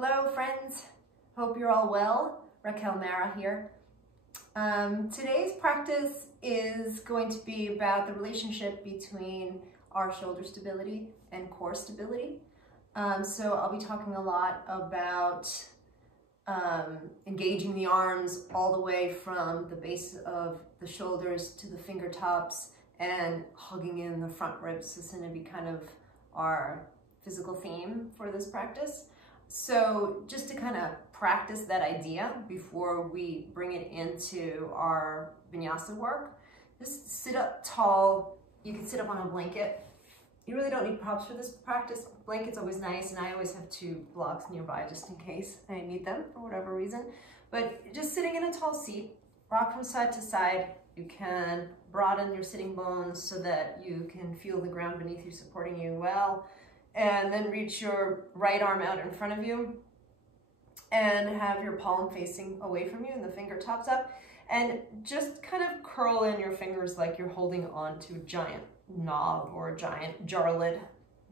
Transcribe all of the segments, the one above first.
Hello friends, hope you're all well. Raquel Mara here. Today's practice is going to be about the relationship between our shoulder stability and core stability. So I'll be talking a lot about engaging the arms all the way from the base of the shoulders to the fingertips and hugging in the front ribs. This is going to be kind of our physical theme for this practice. So just to kind of practice that idea before we bring it into our vinyasa work, just sit up tall. You can sit up on a blanket. You really don't need props for this practice. Blanket's always nice, and I always have 2 blocks nearby just in case I need them for whatever reason. But just sitting in a tall seat, rock from side to side. You can broaden your sitting bones so that you can feel the ground beneath you supporting you well. And then reach your right arm out in front of you and have your palm facing away from you and the fingertips up. And just kind of curl in your fingers like you're holding on to a giant knob or a giant jar lid.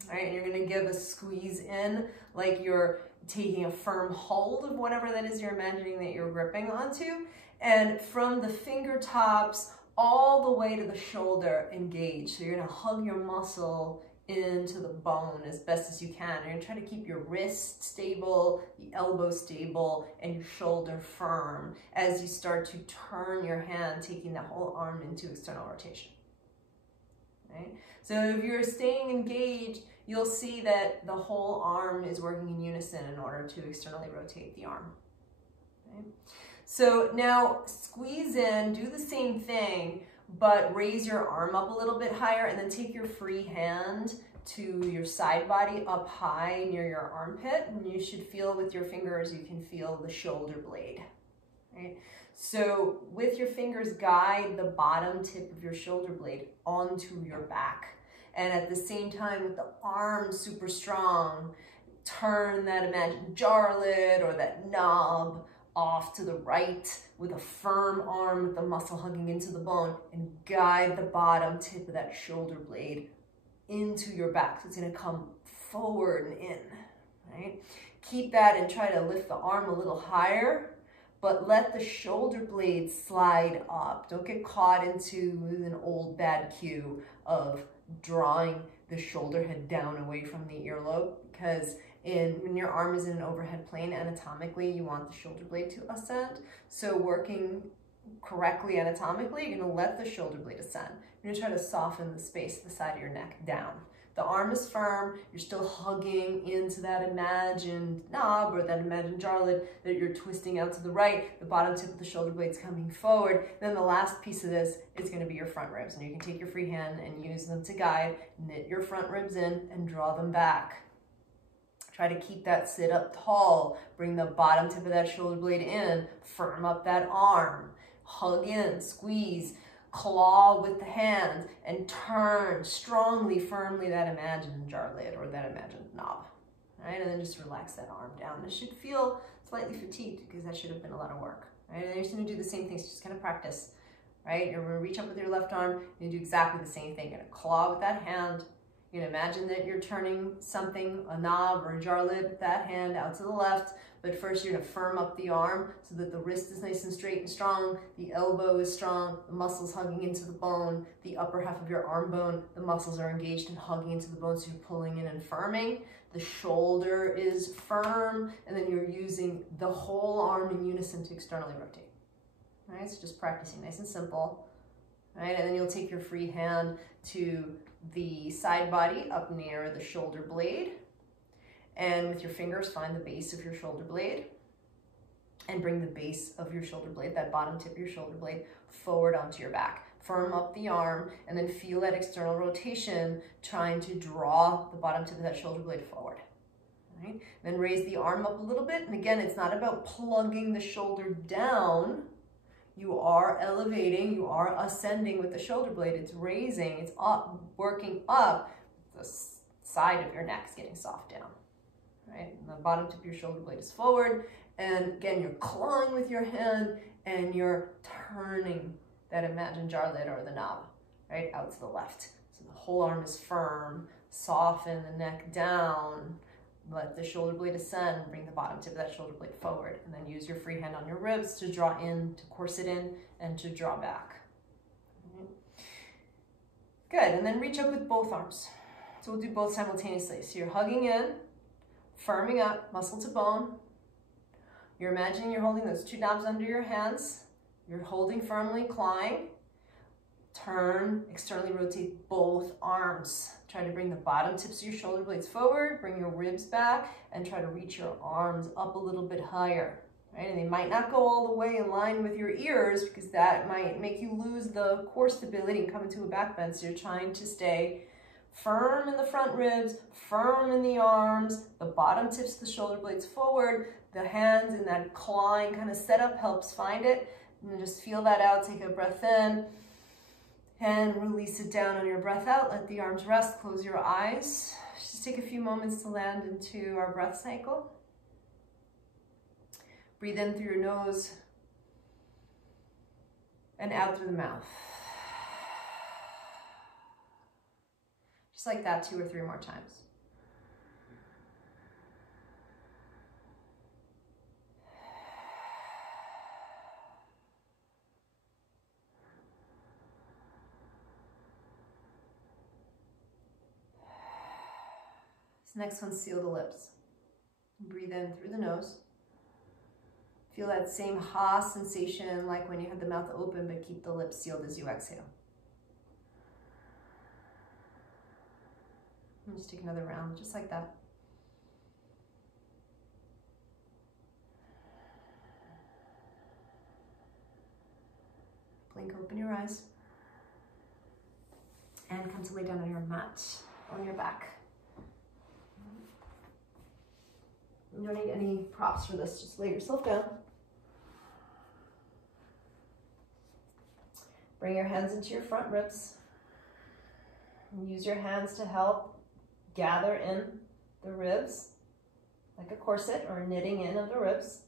All right, and you're gonna give a squeeze in like you're taking a firm hold of whatever that is you're imagining that you're gripping onto. And from the fingertips all the way to the shoulder, engage. So you're gonna hug your muscle into the bone as best as you can. You're gonna try to keep your wrist stable, the elbow stable, and your shoulder firm as you start to turn your hand, taking the whole arm into external rotation. Right? So if you're staying engaged, you'll see that the whole arm is working in unison in order to externally rotate the arm. Right? So now squeeze in, do the same thing, but raise your arm up a little bit higher and then take your free hand to your side body up high near your armpit. And you should feel with your fingers, you can feel the shoulder blade. Right? So with your fingers, guide the bottom tip of your shoulder blade onto your back. And at the same time, with the arms super strong, turn that imagined jar lid or that knob off to the right with a firm arm with the muscle hugging into the bone, and guide the bottom tip of that shoulder blade into your back. So it's gonna come forward and in, right? Keep that and try to lift the arm a little higher, but let the shoulder blade slide up. Don't get caught into an old bad cue of drawing the shoulder head down away from the earlobe, because when your arm is in an overhead plane, anatomically, you want the shoulder blade to ascend. So working correctly anatomically, you're gonna let the shoulder blade ascend. You're gonna try to soften the space, the side of your neck down. The arm is firm, you're still hugging into that imagined knob or that imagined jar lid that you're twisting out to the right. The bottom tip of the shoulder blade's coming forward. Then the last piece of this is gonna be your front ribs. And you can take your free hand and use them to guide, knit your front ribs in and draw them back. Try to keep that sit up tall. Bring the bottom tip of that shoulder blade in. Firm up that arm. Hug in, squeeze, claw with the hands, and turn strongly, firmly that imagined jar lid or that imagined knob. Right? And then just relax that arm down. It should feel slightly fatigued because that should have been a lot of work. Right? And then you're just going to do the same things, just kind of practice. Right? You're going to reach up with your left arm and do exactly the same thing. You're going to claw with that hand. You can imagine that you're turning something, a knob or a jar lid with that hand out to the left, but first you're gonna firm up the arm so that the wrist is nice and straight and strong, the elbow is strong, the muscles hugging into the bone, the upper half of your arm bone, the muscles are engaged and hugging into the bone, so you're pulling in and firming. The shoulder is firm, and then you're using the whole arm in unison to externally rotate. All right, so just practicing nice and simple. Right, and then you'll take your free hand to the side body up near the shoulder blade, and with your fingers find the base of your shoulder blade and bring the base of your shoulder blade, that bottom tip of your shoulder blade, forward onto your back. Firm up the arm and then feel that external rotation trying to draw the bottom tip of that shoulder blade forward. Right? Then raise the arm up a little bit, and again, it's not about plugging the shoulder down. You are elevating, you are ascending with the shoulder blade. It's raising, it's up, working up. The side of your neck is getting soft down. Right? And the bottom tip of your shoulder blade is forward. And again, you're clawing with your hand and you're turning that imagined jar lid or the knob, right, out to the left. So the whole arm is firm. Soften the neck down. Let the shoulder blade ascend, bring the bottom tip of that shoulder blade forward, and then use your free hand on your ribs to draw in, to corset in, and to draw back. Good, and then reach up with both arms. So we'll do both simultaneously. So you're hugging in, firming up, muscle to bone. You're imagining you're holding those two knobs under your hands. You're holding firmly, clawing. Turn, externally rotate both arms. Try to bring the bottom tips of your shoulder blades forward, bring your ribs back, and try to reach your arms up a little bit higher. Right? And they might not go all the way in line with your ears because that might make you lose the core stability and come into a back bend. So you're trying to stay firm in the front ribs, firm in the arms, the bottom tips of the shoulder blades forward, the hands in that clawing kind of setup helps find it. And then just feel that out, take a breath in. And release it down on your breath out. Let the arms rest, close your eyes. Just take a few moments to land into our breath cycle. Breathe in through your nose and out through the mouth. Just like that 2 or 3 more times. Next one, seal the lips. Breathe in through the nose. Feel that same ha sensation like when you had the mouth open, but keep the lips sealed as you exhale. And just take another round, just like that. Blink, open your eyes. And come to lay down on your mat, on your back. You don't need any props for this, just lay yourself down. Bring your hands into your front ribs. And use your hands to help gather in the ribs, like a corset or a knitting in of the ribs.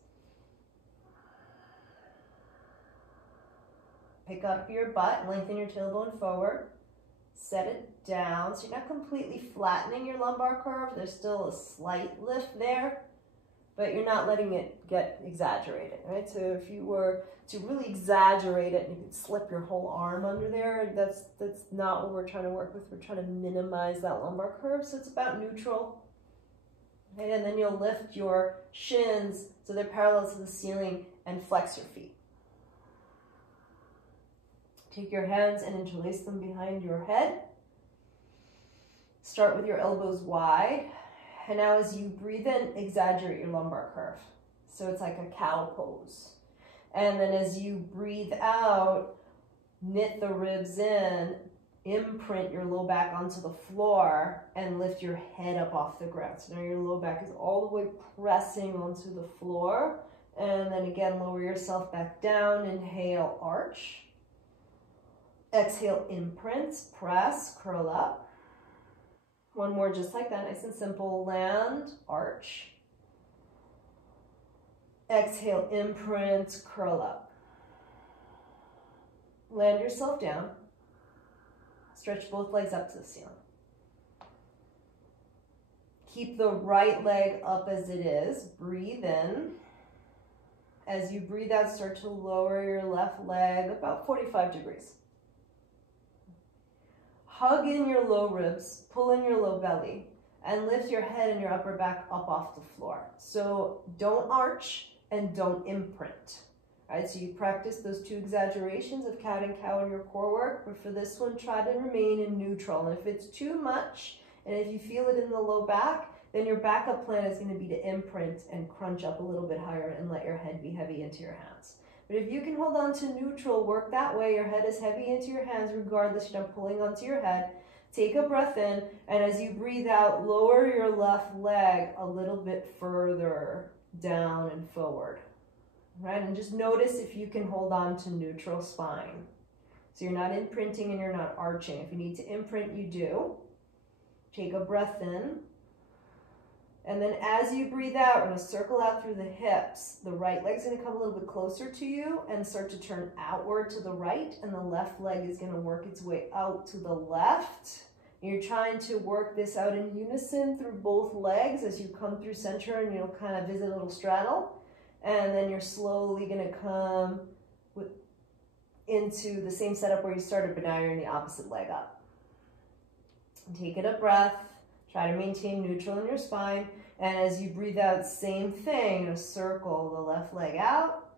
Pick up your butt, lengthen your tailbone forward. Set it down, so you're not completely flattening your lumbar curve. There's still a slight lift there, but you're not letting it get exaggerated, right? So if you were to really exaggerate it, you could slip your whole arm under there. That's not what we're trying to work with. We're trying to minimize that lumbar curve, so it's about neutral. Okay, and then you'll lift your shins so they're parallel to the ceiling and flex your feet. Take your hands and interlace them behind your head. Start with your elbows wide. And now as you breathe in, exaggerate your lumbar curve. So it's like a cow pose. And then as you breathe out, knit the ribs in, imprint your low back onto the floor, and lift your head up off the ground. So now your low back is all the way pressing onto the floor. And then again, lower yourself back down. Inhale, arch. Exhale, imprint, press, curl up. One more just like that, nice and simple. Land, arch. Exhale, imprint, curl up. Land yourself down. Stretch both legs up to the ceiling. Keep the right leg up as it is. Breathe in. As you breathe out, start to lower your left leg about 45 degrees. Hug in your low ribs, pull in your low belly, and lift your head and your upper back up off the floor. So don't arch and don't imprint. All right, so you practice those 2 exaggerations of cat and cow in your core work, but for this one, try to remain in neutral. And if it's too much, and if you feel it in the low back, then your backup plan is going to be to imprint and crunch up a little bit higher and let your head be heavy into your hands. But if you can hold on to neutral, work that way, your head is heavy into your hands regardless, you're not pulling onto your head. Take a breath in, and as you breathe out, lower your left leg a little bit further down and forward. Right? And just notice if you can hold on to neutral spine. So you're not imprinting and you're not arching. If you need to imprint, you do. Take a breath in. And then as you breathe out, we're going to circle out through the hips. The right leg's going to come a little bit closer to you and start to turn outward to the right. And the left leg is going to work its way out to the left. You're trying to work this out in unison through both legs as you come through center, and you'll kind of visit a little straddle. And then you're slowly going to come into the same setup where you started, but now you're in the opposite leg up. Take a breath. Try to maintain neutral in your spine. And as you breathe out, same thing. You're going to circle the left leg out,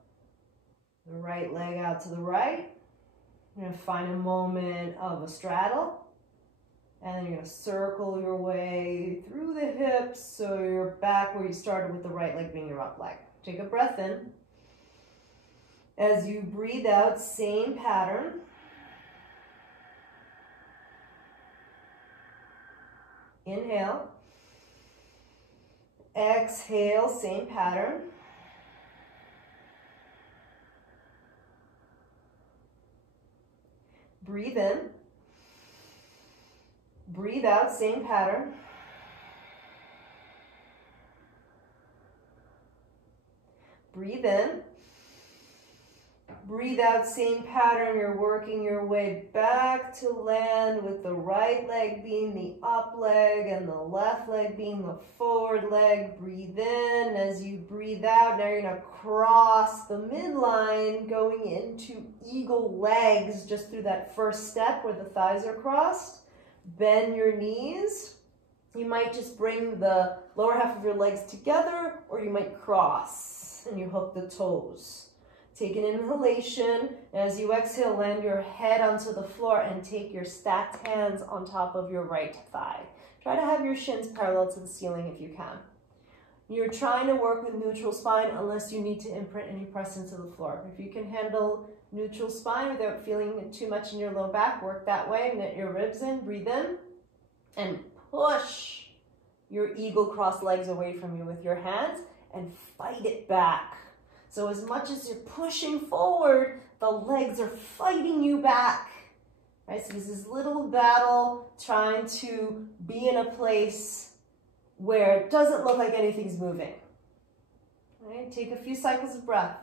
the right leg out to the right. You're going to find a moment of a straddle. And then you're going to circle your way through the hips so you're back where you started with the right leg being your up leg. Take a breath in. As you breathe out, same pattern. Inhale. Exhale, same pattern. Breathe in. Breathe out, same pattern. Breathe in. Breathe out, same pattern. You're working your way back to land with the right leg being the up leg and the left leg being the forward leg. Breathe in. As you breathe out, now you're going to cross the midline going into eagle legs just through that first step where the thighs are crossed. Bend your knees. You might just bring the lower half of your legs together, or you might cross and you hook the toes. Take an inhalation. As you exhale, land your head onto the floor and take your stacked hands on top of your right thigh. Try to have your shins parallel to the ceiling if you can. You're trying to work with neutral spine unless you need to imprint and you press into the floor. If you can handle neutral spine without feeling too much in your low back, work that way. Knit your ribs in, breathe in, and push your eagle cross legs away from you with your hands and fight it back. So as much as you're pushing forward, the legs are fighting you back. Right? So this is a little battle trying to be in a place where it doesn't look like anything's moving. Right? Take a few cycles of breath.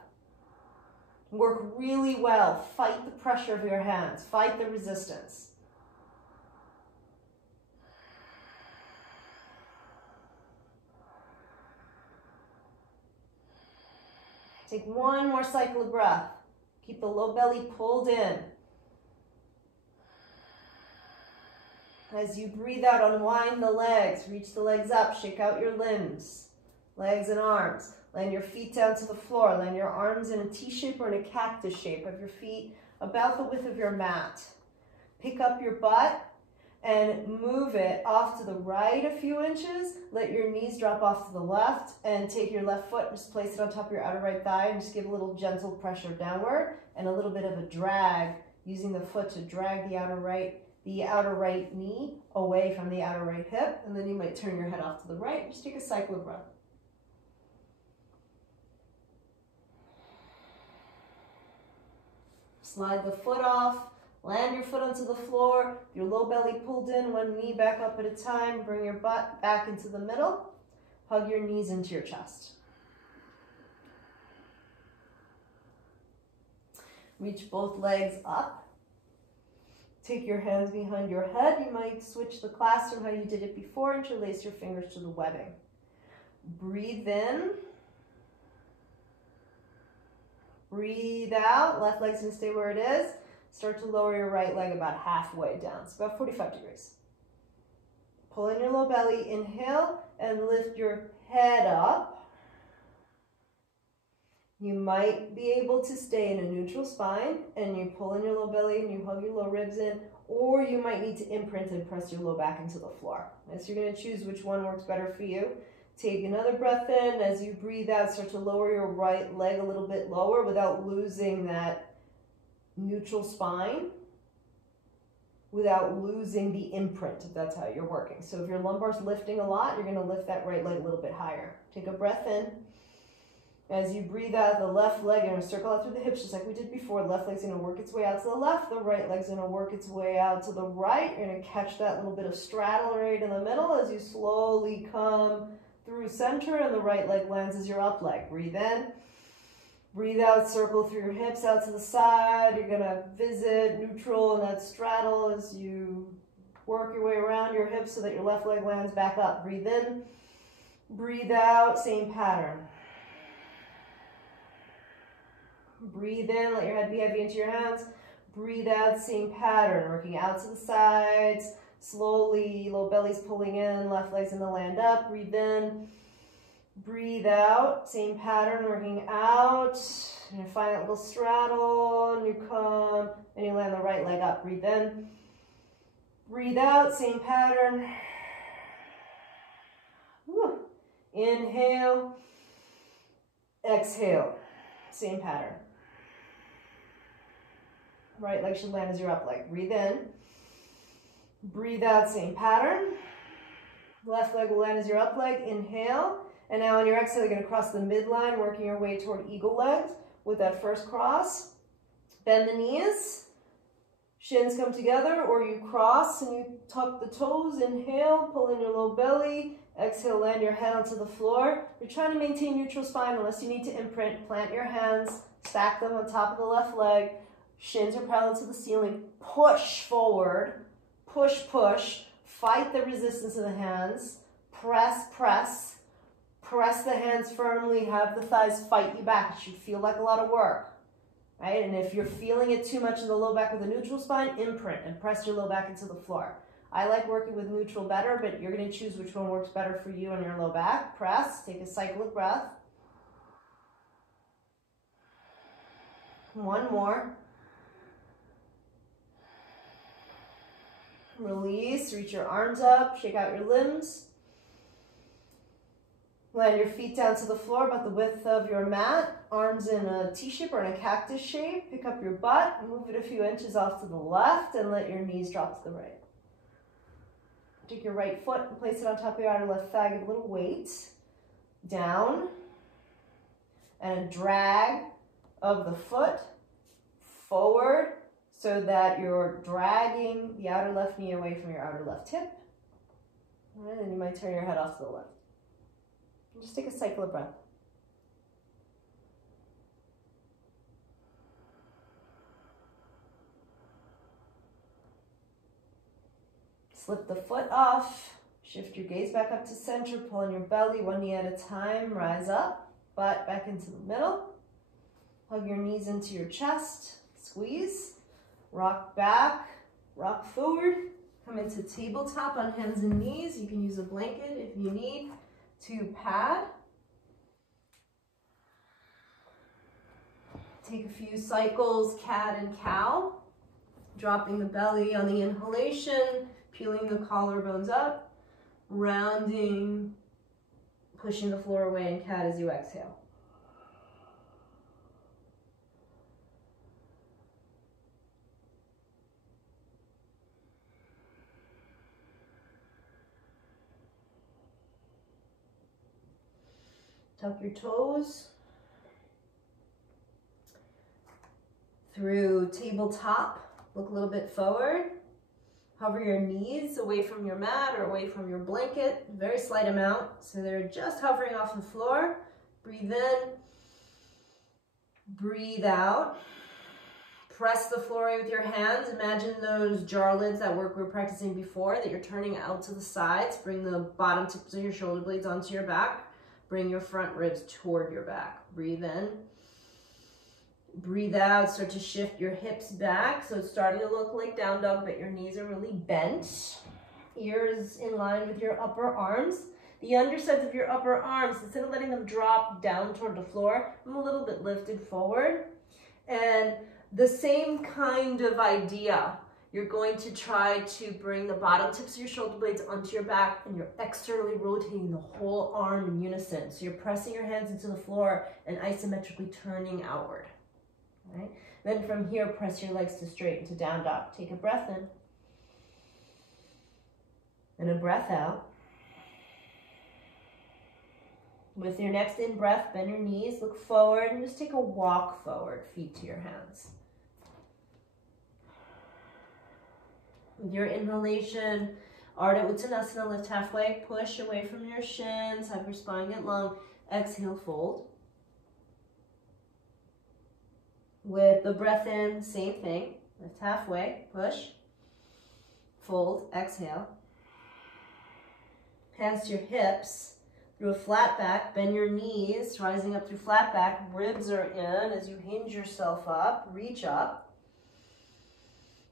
Work really well. Fight the pressure of your hands. Fight the resistance. Take one more cycle of breath. Keep the low belly pulled in. As you breathe out, unwind the legs. Reach the legs up. Shake out your limbs, legs and arms. Land your feet down to the floor. Land your arms in a T shape or in a cactus shape. Have your feet about the width of your mat. Pick up your butt and move it off to the right a few inches. Let your knees drop off to the left and take your left foot, just place it on top of your outer right thigh and just give a little gentle pressure downward and a little bit of a drag, using the foot to drag the outer right knee away from the outer right hip, and then you might turn your head off to the right. Just take a cycle of breath. Slide the foot off. Land your foot onto the floor, your low belly pulled in, one knee back up at a time. Bring your butt back into the middle. Hug your knees into your chest. Reach both legs up. Take your hands behind your head. You might switch the clasp from how you did it before. Interlace your fingers to the webbing. Breathe in. Breathe out. Left leg's gonna stay where it is. Start to lower your right leg about halfway down, so about 45 degrees. Pull in your low belly, inhale, and lift your head up. You might be able to stay in a neutral spine, and you pull in your low belly and you hug your low ribs in, or you might need to imprint and press your low back into the floor. And so you're gonna choose which one works better for you. Take another breath in. As you breathe out, start to lower your right leg a little bit lower without losing that neutral spine, without losing the imprint, if that's how you're working. So if your lumbar's lifting a lot, you're going to lift that right leg a little bit higher. Take a breath in. As you breathe out, the left leg, you're going to circle out through the hips just like we did before. The left leg's going to work its way out to the left. The right leg's going to work its way out to the right. You're going to catch that little bit of straddle right in the middle as you slowly come through center, and the right leg lands as your up leg. Breathe in. Breathe out, circle through your hips out to the side. You're going to visit neutral and that straddle as you Work your way around your hips so that your left leg lands back up. Breathe in, breathe out, same pattern. Breathe in, let your head be heavy into your hands. Breathe out, same pattern, working out to the sides. Slowly, low belly's pulling in, left leg's gonna land up. Breathe in, breathe out, same pattern, working out. And you find that little straddle, and you come, and you land the right leg up. Breathe in, breathe out, same pattern. Woo. Inhale, exhale, same pattern. Right leg should land as your up leg. Breathe in, breathe out, same pattern. Left leg will land as your up leg. Inhale, and now on your exhale, you're going to cross the midline, working your way toward eagle legs with that first cross. Bend the knees, shins come together, or you cross and you tuck the toes. Inhale, pull in your low belly. Exhale, land your head onto the floor. You're trying to maintain neutral spine unless you need to imprint. Plant your hands, stack them on top of the left leg. Shins are parallel to the ceiling. Push forward, push, push. Fight the resistance of the hands. Press, press. Press the hands firmly. Have the thighs fight you back. It should feel like a lot of work, right? And if you're feeling it too much in the low back with a neutral spine, imprint and press your low back into the floor. I like working with neutral better, but you're going to choose which one works better for you and your low back. Press. Take a cycle of breath. One more. Release, reach your arms up, shake out your limbs. Land your feet down to the floor about the width of your mat. Arms in a T-shape or in a cactus shape. Pick up your butt, move it a few inches off to the left, and let your knees drop to the right. Take your right foot and place it on top of your outer left thigh. Give a little weight. Down. And a drag of the foot forward, so that you're dragging the outer left knee away from your outer left hip. All right, and you might turn your head off to the left. And just take a cycle of breath. Slip the foot off. Shift your gaze back up to center. Pull in your belly, one knee at a time. Rise up, butt back into the middle. Hug your knees into your chest. Squeeze. Rock back, rock forward, come into tabletop on hands and knees. You can use a blanket if you need to pad. Take a few cycles, cat and cow, dropping the belly on the inhalation, peeling the collarbones up, rounding, pushing the floor away in cat as you exhale. Tuck your toes through tabletop. Look a little bit forward. Hover your knees away from your mat or away from your blanket. Very slight amount, so they're just hovering off the floor. Breathe in. Breathe out. Press the floor with your hands. Imagine those jar lids that we were practicing before that you're turning out to the sides. Bring the bottom tips of your shoulder blades onto your back. Bring your front ribs toward your back. Breathe in. Breathe out. Start to shift your hips back. So it's starting to look like down dog, but your knees are really bent. Ears in line with your upper arms. The undersides of your upper arms, instead of letting them drop down toward the floor, I'm a little bit lifted forward. And the same kind of idea. You're going to try to bring the bottom tips of your shoulder blades onto your back, and you're externally rotating the whole arm in unison. So you're pressing your hands into the floor and isometrically turning outward. Right? Then from here, press your legs to straight into down dog. Take a breath in and a breath out. With your next in breath, bend your knees, look forward, and just take a walk forward, feet to your hands. With your inhalation, Ardha Uttanasana, lift halfway, push away from your shins, have your spine get long. Exhale, fold. With the breath in, same thing. Lift halfway, push, fold, exhale. Past your hips through a flat back, bend your knees, rising up through flat back, ribs are in as you hinge yourself up, reach up.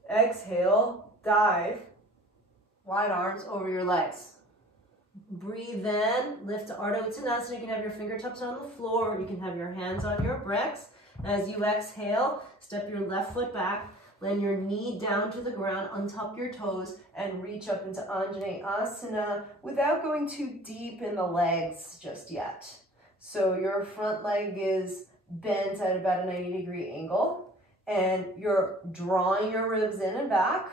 Exhale, dive, wide arms over your legs. Breathe in, lift to Ardha Uttanasana. You can have your fingertips on the floor, or you can have your hands on your bricks. As you exhale, step your left foot back, land your knee down to the ground, untuck your toes, and reach up into Anjaneyasana without going too deep in the legs just yet. So your front leg is bent at about a 90-degree angle, and you're drawing your ribs in and back.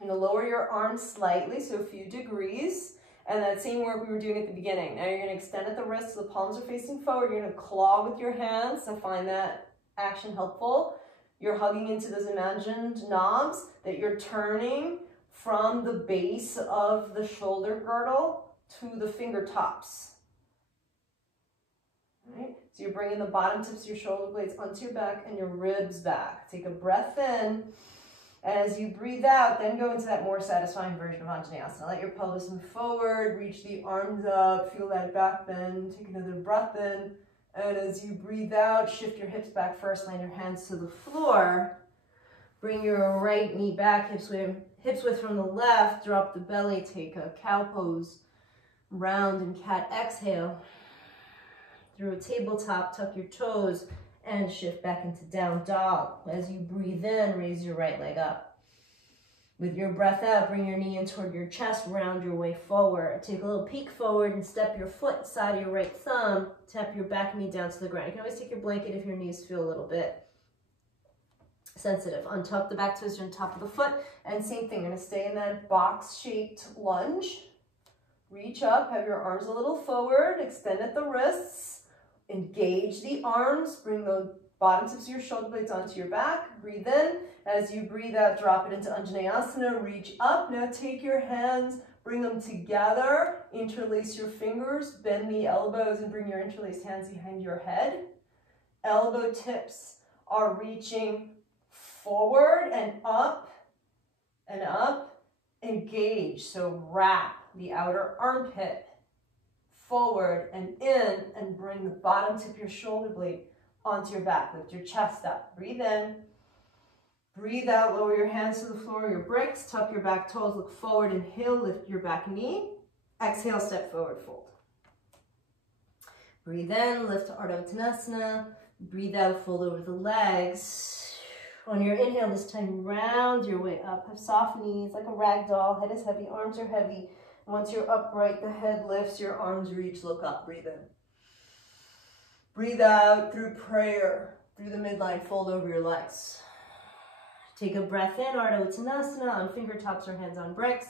You're going to lower your arms slightly, so a few degrees. And that same work we were doing at the beginning. Now you're going to extend at the wrists so the palms are facing forward. You're going to claw with your hands, so find that action helpful. You're hugging into those imagined knobs that you're turning from the base of the shoulder girdle to the fingertops. All right? So you're bringing the bottom tips of your shoulder blades onto your back and your ribs back. Take a breath in. As you breathe out, then go into that more satisfying version of Anjaneyasana. Let your pelvis move forward, reach the arms up, feel that back bend. Take another breath in. And as you breathe out, shift your hips back first, land your hands to the floor. Bring your right knee back, hips width from the left, drop the belly, take a cow pose, round and cat exhale. Through a tabletop, tuck your toes, and shift back into down dog. As you breathe in, raise your right leg up. With your breath out, bring your knee in toward your chest, round your way forward. Take a little peek forward and step your foot side of your right thumb. Tap your back knee down to the ground. You can always take your blanket if your knees feel a little bit sensitive. Untuck the back toes on top of the foot. And same thing, you're going to stay in that box-shaped lunge. Reach up, have your arms a little forward, extend at the wrists. Engage the arms, bring the bottom tips of your shoulder blades onto your back. Breathe in. As you breathe out, drop it into Anjaneyasana. Reach up. Now take your hands, bring them together. Interlace your fingers, bend the elbows, and bring your interlaced hands behind your head. Elbow tips are reaching forward and up and up. Engage. So wrap the outer armpit forward and in, and bring the bottom tip of your shoulder blade onto your back. Lift your chest up. Breathe in. Breathe out. Lower your hands to the floor, your bricks. Tuck your back toes. Look forward. Inhale. Lift your back knee. Exhale. Step forward. Fold. Breathe in. Lift to Ardha Uttanasana. Breathe out. Fold over the legs. On your inhale, this time round your way up. Have soft knees like a rag doll. Head is heavy. Arms are heavy. Once you're upright, the head lifts, your arms reach, look up, breathe in. Breathe out through prayer, through the midline, fold over your legs. Take a breath in, Ardha Uttanasana, on fingertops or hands on bricks.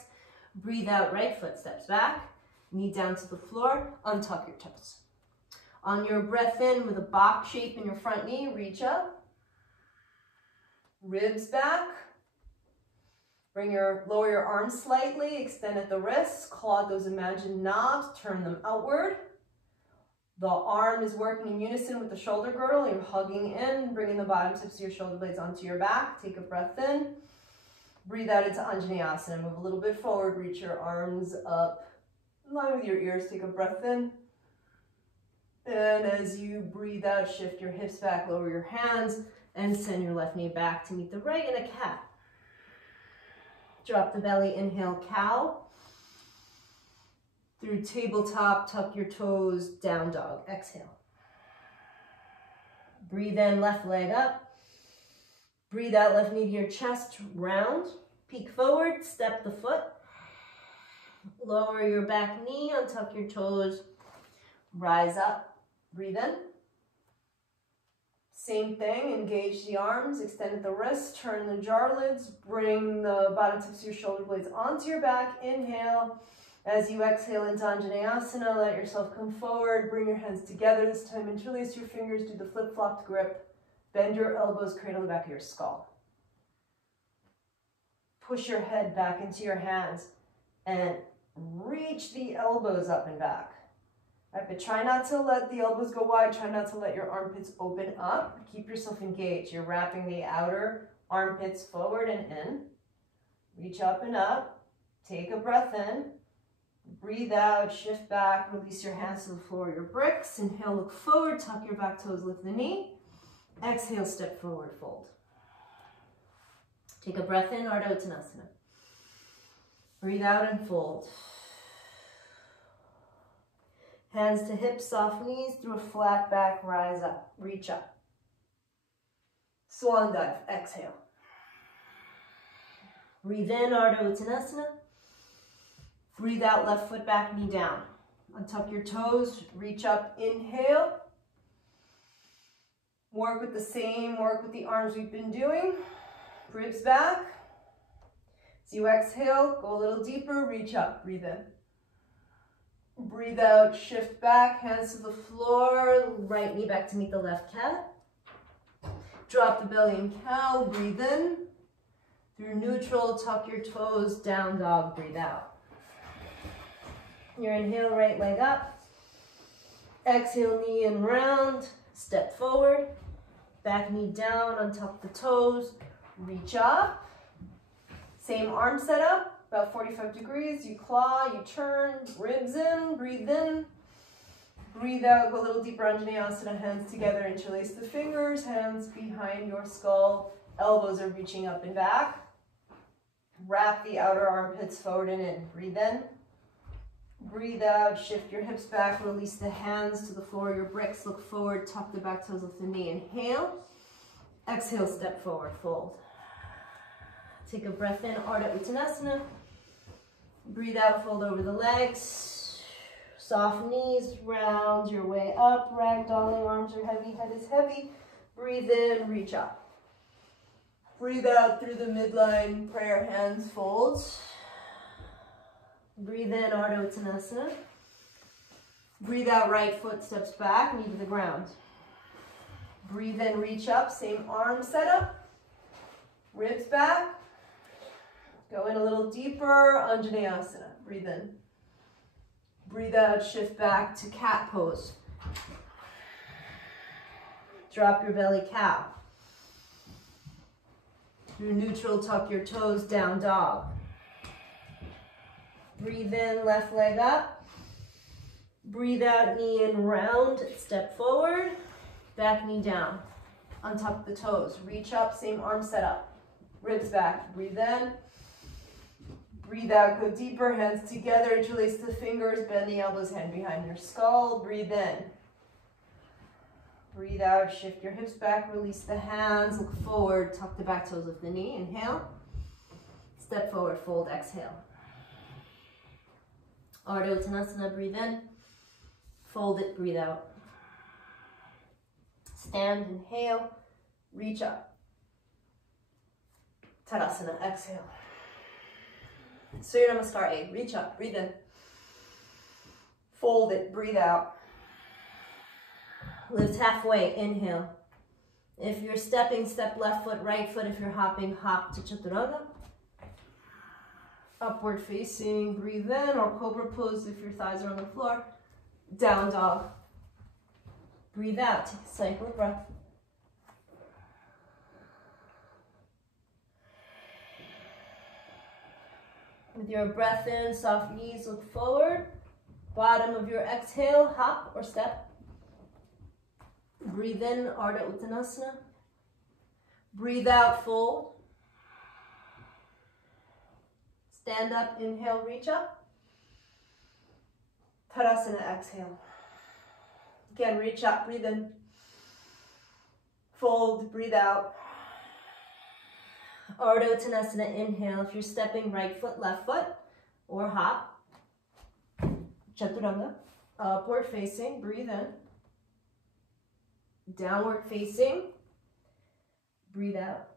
Breathe out, right foot steps back, knee down to the floor, untuck your toes. On your breath in, with a box shape in your front knee, reach up. Ribs back. Lower your arms slightly, extend at the wrists, claw those imagined knobs, turn them outward. The arm is working in unison with the shoulder girdle. You're hugging in, bringing the bottom tips of your shoulder blades onto your back. Take a breath in. Breathe out into Anjaneyasana. Move a little bit forward, reach your arms up in line with your ears. Take a breath in. And as you breathe out, shift your hips back, lower your hands, and send your left knee back to meet the right in a cat. Drop the belly, inhale, cow. Through tabletop, tuck your toes, down dog, exhale. Breathe in, left leg up. Breathe out, left knee to your chest, round. Peek forward, step the foot. Lower your back knee, untuck your toes, rise up. Breathe in. Same thing, engage the arms, extend at the wrists, turn the jar lids, bring the bottom tips of your shoulder blades onto your back. Inhale. As you exhale into Anjaneyasana, let yourself come forward, bring your hands together. This time, interlace your fingers, do the flip-flopped grip. Bend your elbows, cradle the back of your skull. Push your head back into your hands and reach the elbows up and back. All right, but try not to let the elbows go wide. Try not to let your armpits open up. Keep yourself engaged. You're wrapping the outer armpits forward and in. reach up and up. Take a breath in. Breathe out, shift back, release your hands to the floor of your bricks. Inhale, look forward, tuck your back toes, lift the knee. Exhale, step forward, fold. Take a breath in, Ardha Uttanasana. Breathe out and fold. Hands to hips, soft knees, through a flat back, rise up, reach up. Swan dive, exhale. Breathe in, Ardha Uttanasana. Breathe out, left foot back, knee down. Untuck your toes, reach up, inhale. Work with the arms we've been doing. Ribs back. As you exhale, go a little deeper, reach up, breathe in. Breathe out, shift back, hands to the floor, right knee back to meet the left cat. Drop the belly and cow, breathe in. Through neutral, tuck your toes, down dog, breathe out. Your inhale, right leg up. Exhale, knee in round, step forward. Back knee down, untuck the toes, reach up. Same arm setup, about 45 degrees. You claw, you turn, ribs in, breathe in. Breathe out, go a little deeper, Anjaneyasana, hands together, interlace the fingers, hands behind your skull, elbows are reaching up and back. Wrap the outer armpits forward and in, breathe in. Breathe out, shift your hips back, release the hands to the floor of your bricks, look forward, tuck the back toes, lift the knee, inhale. Exhale, step forward, fold. Take a breath in, Ardha Uttanasana. Breathe out, fold over the legs. Soft knees, round your way up, ragdolling, arms are heavy, head is heavy. Breathe in, reach up. Breathe out through the midline, prayer hands fold. Breathe in, Ardha Uttanasana. Breathe out, right foot steps back, knee to the ground. Breathe in, reach up, same arm setup. Ribs back. Go in a little deeper, Anjaneyasana. Breathe in. Breathe out, shift back to cat pose. Drop your belly, cow. Through neutral, tuck your toes, down dog. Breathe in, left leg up. Breathe out, knee in round, step forward. Back knee down. Untuck the toes, reach up, same arm setup. Ribs back, breathe in. Breathe out, go deeper, hands together, interlace the fingers, bend the elbows, hand behind your skull. Breathe in. Breathe out, shift your hips back, release the hands, look forward, tuck the back toes, lift the knee, inhale. Step forward, fold, exhale. Ardha Uttanasana, breathe in. Fold it, breathe out. Stand, inhale, reach up. Tadasana, exhale. Surya Namaskar A, reach up, breathe in. Fold it, breathe out. Lift halfway, inhale. If you're stepping, step left foot, right foot. If you're hopping, hop to Chaturanga. Upward facing, breathe in, or cobra pose if your thighs are on the floor. Down dog. Breathe out, take a cycle of breath. With your breath in, soft knees, look forward. Bottom of your exhale, hop or step. Breathe in, Ardha Uttanasana. Breathe out, fold. Stand up, inhale, reach up. Tadasana, exhale. Again, reach up, breathe in. Fold, breathe out. Ardha Uttanasana, inhale. If you're stepping, right foot, left foot, or hop. Chaturanga. Upward facing, breathe in. Downward facing, breathe out.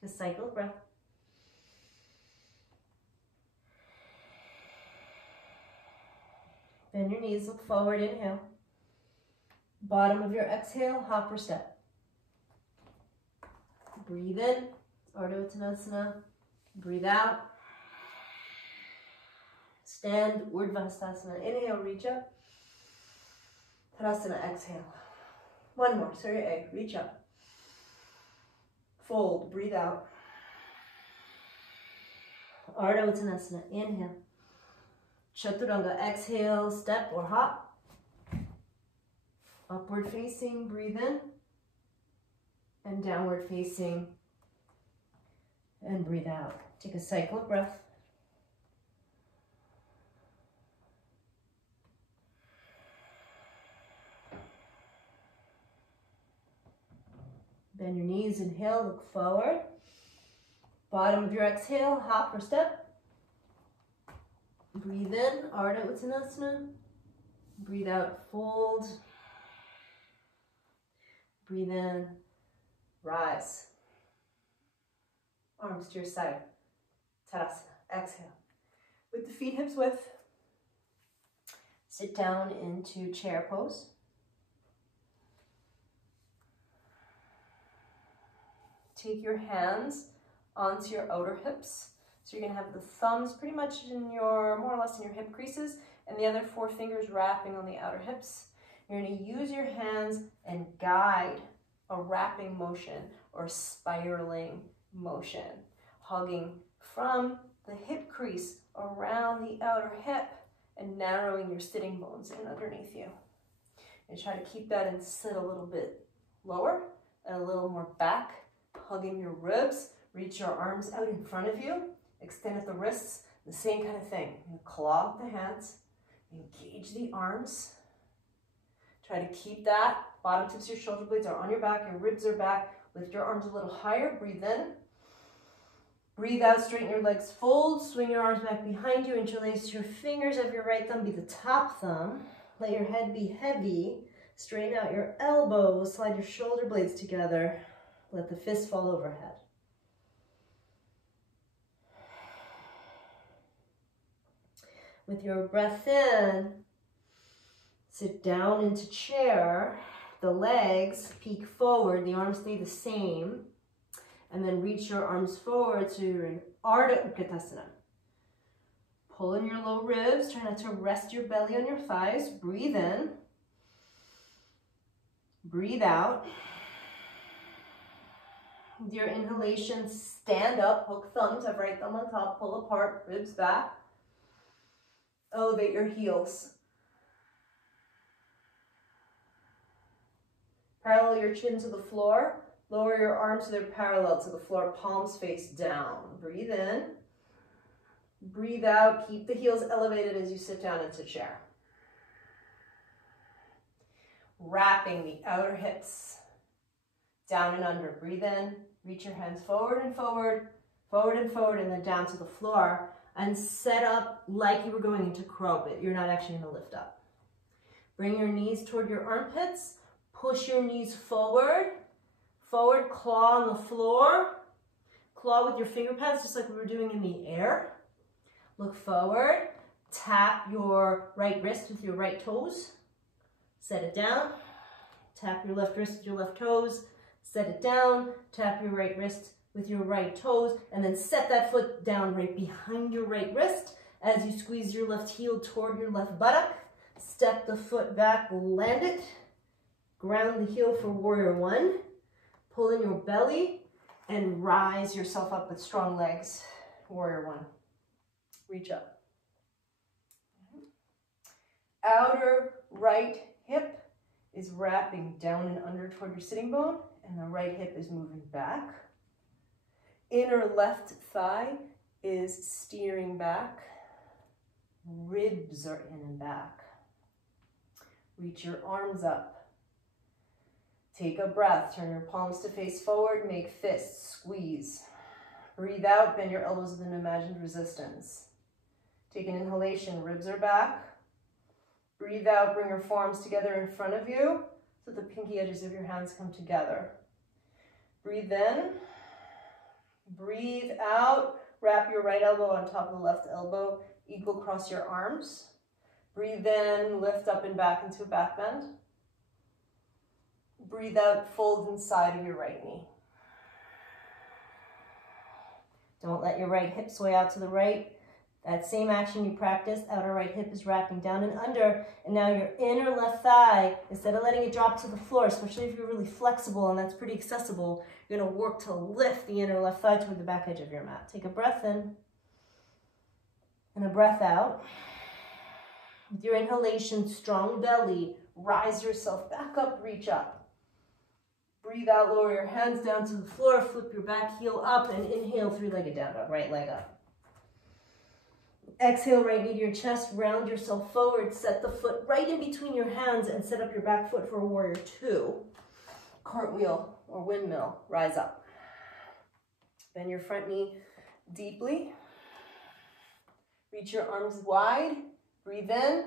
Take a cycle of breath. Bend your knees, look forward, inhale. Bottom of your exhale, hop or step. Breathe in, Ardha Uttanasana. Breathe out. Stand, Urdhva Hastasana. Inhale, reach up. Tadasana, exhale. One more, Surya A, reach up. Fold, breathe out. Ardha Uttanasana, inhale. Chaturanga, exhale, step or hop. Upward facing, breathe in. And downward facing, and breathe out. Take a cycle of breath. Bend your knees, inhale, look forward. Bottom of your exhale, hop or step. Breathe in, Ardha Uttanasana. Breathe out, fold. Breathe in, rise. Arms to your side. Tadasana, exhale. With the feet hips width, sit down into chair pose. Take your hands onto your outer hips. So you're gonna have the thumbs pretty much in your, more or less in your hip creases, and the other 4 fingers wrapping on the outer hips. You're gonna use your hands and guide a wrapping motion or spiraling motion, hugging from the hip crease around the outer hip and narrowing your sitting bones in underneath you. And try to keep that and sit a little bit lower and a little more back. Hugging your ribs, reach your arms out in front of you, extend at the wrists, the same kind of thing. You claw with the hands, engage the arms. Try to keep that. Bottom tips of your shoulder blades are on your back, your ribs are back. Lift your arms a little higher, breathe in. Breathe out, straighten your legs, fold, swing your arms back behind you, interlace your fingers of your right thumb, be the top thumb. Let your head be heavy, straighten out your elbows, slide your shoulder blades together. Let the fist fall overhead. With your breath in, sit down into chair. The legs peek forward, the arms stay the same. And then reach your arms forward to an Ardha Uttanasana. Pull in your low ribs. Try not to rest your belly on your thighs. Breathe in. Breathe out. With your inhalation, stand up, hook thumbs, have right thumb on top, pull apart, ribs back. Elevate your heels. Parallel your chin to the floor. Lower your arms so they're parallel to the floor, palms face down. Breathe in. Breathe out. Keep the heels elevated as you sit down into chair. Wrapping the outer hips down and under. Breathe in. Reach your hands forward and forward, forward and forward, and then down to the floor. And set up like you were going into crow, but you're not actually going to lift up. Bring your knees toward your armpits. Push your knees forward. Forward, claw on the floor. Claw with your finger pads, just like we were doing in the air. Look forward. Tap your right wrist with your right toes. Set it down. Tap your left wrist with your left toes. Set it down. Tap your right wrist with your right toes. And then set that foot down right behind your right wrist as you squeeze your left heel toward your left buttock. Step the foot back, land it. Ground the heel for warrior one. Pull in your belly and rise yourself up with strong legs. Warrior one. Reach up. Outer right hip is wrapping down and under toward your sitting bone, and the right hip is moving back. Inner left thigh is steering back. Ribs are in and back. Reach your arms up. Take a breath, turn your palms to face forward, make fists, squeeze. Breathe out, bend your elbows with an imagined resistance. Take an inhalation, ribs are back. Breathe out, bring your forearms together in front of you so the pinky edges of your hands come together. Breathe in, breathe out, wrap your right elbow on top of the left elbow, eagle cross your arms. Breathe in, lift up and back into a back bend. Breathe out, fold inside of your right knee. Don't let your right hip sway out to the right. That same action you practiced, outer right hip is wrapping down and under, and now your inner left thigh, instead of letting it drop to the floor, especially if you're really flexible and that's pretty accessible, you're gonna work to lift the inner left thigh toward the back edge of your mat. Take a breath in and a breath out. With your inhalation, strong belly, rise yourself back up, reach up. Breathe out, lower your hands down to the floor, flip your back heel up, and inhale, three-legged down dog, right leg up. Exhale, right knee to your chest, round yourself forward, set the foot right in between your hands and set up your back foot for a warrior two. Cartwheel or windmill, rise up. Bend your front knee deeply. Reach your arms wide, breathe in.